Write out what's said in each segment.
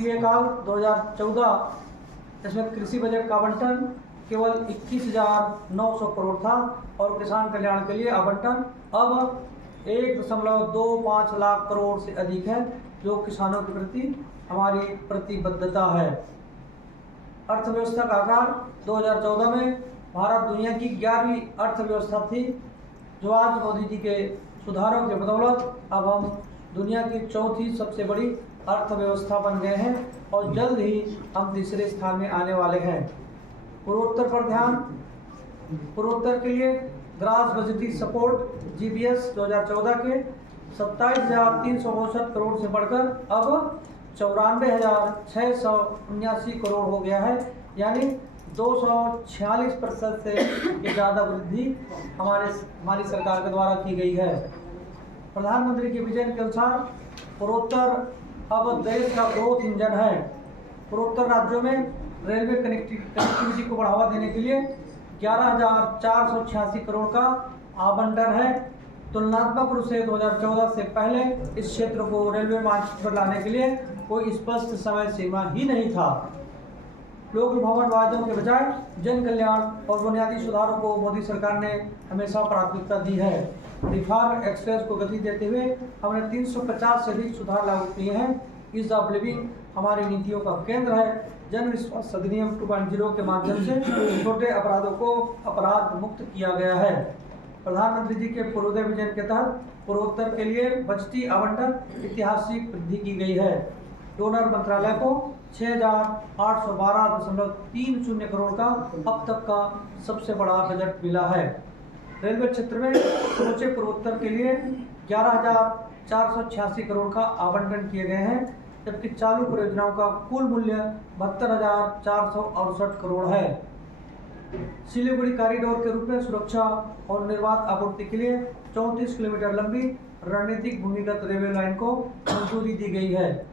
ये काल 2014 इसमें कृषि बजट का आवंटन केवल 21,900 करोड़ था और किसान कल्याण के लिए आवंटन अब 1.25 लाख करोड़ से अधिक है, जो किसानों के प्रति हमारी प्रतिबद्धता है। अर्थव्यवस्था का आकार 2014 में भारत दुनिया की 11वीं अर्थव्यवस्था थी, जो आज मोदी जी के सुधारों के बदौलत अब हम दुनिया की चौथी सबसे बड़ी अर्थव्यवस्था बन गए हैं और जल्द ही हम तीसरे स्थान में आने वाले हैं। पूर्वोत्तर पर ध्यान। पूर्वोत्तर के लिए ग्रास बजटी सपोर्ट जीबीएस 2014 के 27,362 करोड़ से बढ़कर अब 94,679 करोड़ हो गया है, यानी 246% से ज़्यादा वृद्धि हमारी सरकार के द्वारा की गई है। प्रधानमंत्री के विजन के अनुसार पूर्वोत्तर अब देश का ग्रोथ इंजन है। पूर्वोत्तर राज्यों में रेलवे कनेक्टिविटी को बढ़ावा देने के लिए 11,486 करोड़ का आवंटन है। तुलनात्मक रूप से 2014 से पहले इस क्षेत्र को रेलवे मार्ग पर लाने के लिए कोई स्पष्ट समय सीमा ही नहीं था। लोक भवन वादों के बजाय जन कल्याण और बुनियादी सुधारों को मोदी सरकार ने हमेशा प्राथमिकता दी है। रिफॉर्म एक्सप्रेस को गति देते हुए हमने 350 से अधिक सुधार लागू किए हैं। ईज ऑफ लिविंग हमारी नीतियों का केंद्र है। जन विश्वास अधिनियम 2.0 के माध्यम से छोटे अपराधों को अपराध मुक्त किया गया है। प्रधानमंत्री जी के पूर्वोदय विजन के तहत पूर्वोत्तर के लिए बजटी आवंटन ऐतिहासिक वृद्धि की गई है। डोनर मंत्रालय को 6,812.30 करोड़ का अब तक का सबसे बड़ा बजट मिला है। रेलवे क्षेत्र में समूचे पूर्वोत्तर के लिए 11,486 करोड़ का आवंटन किए गए हैं, जबकि चालू परियोजनाओं का कुल मूल्य 72,468 करोड़ है। सिलीगुड़ी कॉरिडोर के रूप में सुरक्षा और निर्बाध आपूर्ति के लिए 34 किलोमीटर लंबी रणनीतिक भूमिगत रेलवे लाइन को मंजूरी दी गई है।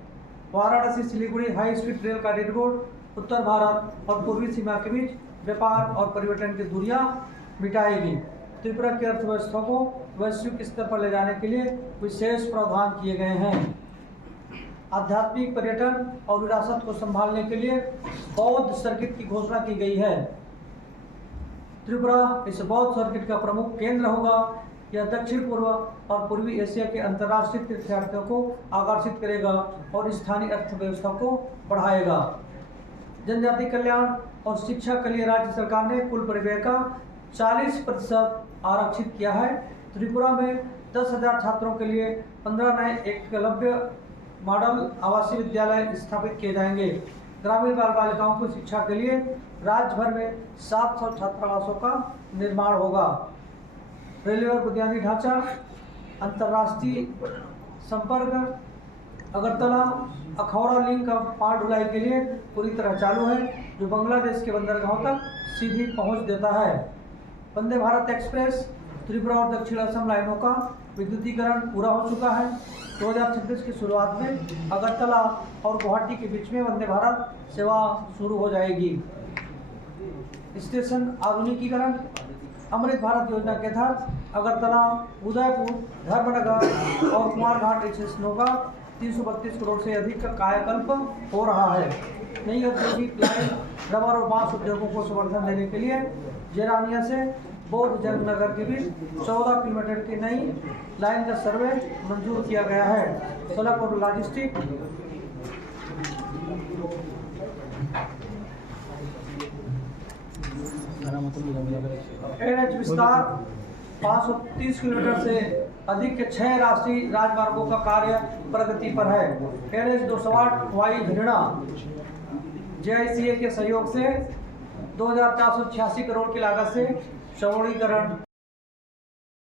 Varanasi Siliguri high speed rail corridor उत्तर भारत और पूर्वी सीमा के बीच व्यापार और पर्यटन की दूरियां मिटाएगी। त्रिपुरा की अर्थव्यवस्था को वैश्विक स्तर पर ले जाने के लिए विशेष प्रावधान किए गए हैं। आध्यात्मिक पर्यटन और विरासत को संभालने के लिए बौद्ध सर्किट की घोषणा की गई है। त्रिपुरा इस बौद्ध सर्किट का प्रमुख केंद्र होगा। यह दक्षिण पूर्व और पूर्वी एशिया के अंतर्राष्ट्रीय तीर्थयात्रियों को आकर्षित करेगा और स्थानीय अर्थव्यवस्था को बढ़ाएगा। जनजाति कल्याण और शिक्षा के लिए राज्य सरकार ने कुल परिव्यय का 40% आरक्षित किया है। त्रिपुरा में 10,000 छात्रों के लिए 15 नए एकलव्य मॉडल आवासीय विद्यालय स्थापित किए जाएंगे। ग्रामीण बाल बालिकाओं की शिक्षा के लिए राज्य भर में 700 छात्रावासों का निर्माण होगा। रेलवे और बुनियादी ढांचा। अंतर्राष्ट्रीय संपर्क अगरतला अखौरा लिंक का पार ढुलाई के लिए पूरी तरह चालू है, जो बांग्लादेश के बंदरगाहों तक सीधी पहुंच देता है। वंदे भारत एक्सप्रेस त्रिपुरा और दक्षिण असम लाइनों का विद्युतीकरण पूरा हो चुका है। 2026 की शुरुआत में अगरतला और गुवाहाटी के बीच में वंदे भारत सेवा शुरू हो जाएगी। स्टेशन आधुनिकीकरण। अमृत भारत योजना के तहत अगरतला, उदयपुर, धर्मनगर और कुमारघाट स्टेशनों का 332 करोड़ से अधिक का कायाकल्प हो रहा है। नई औद्योगिक लाइन रबर और बांस उद्योगों को समर्थन देने के लिए जेरानिया से बौद्ध जयनगर के बीच 14 किलोमीटर की नई लाइन का सर्वे मंजूर किया गया है। सड़क और लॉजिस्टिक। एनएच विस्तार 530 किलोमीटर से अधिक के 6 राष्ट्रीय राजमार्गों का कार्य प्रगति पर है। एनएच 208 वाई हिरणा जेआईसीए के सहयोग से 2,486 करोड़ की लागत से चौड़ीकरण